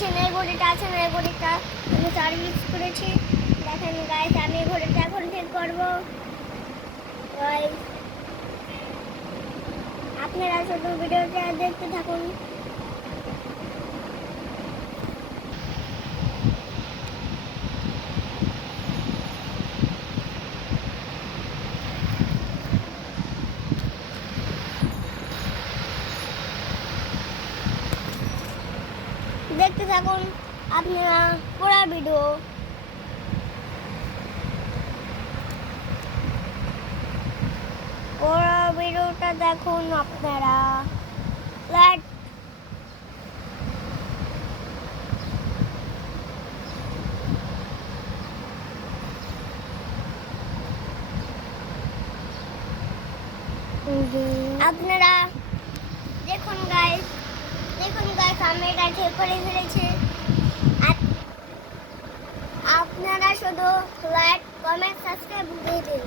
দেখছেন এই ঘড়িটা আছে না, এই ঘড়িটা আমি সার্ভিস করেছি। দেখেন গাইস, আমি এই ঘড়িটা এখন ঠিক করবো। গাইস, আপনারা শুধু ভিডিওটা দেখতে থাকুন। দেখতে থাকুন আপনারা পুরো ভিডিও। পুরো ভিডিওটা দেখুন আপনারা। লেট আপনারা দেখুন গাইস, আমি এটা ঠিক করে ফেলেছি। আপনারা শুধু লাইক, কমেন্ট, সাবস্ক্রাইব দিয়ে দিন।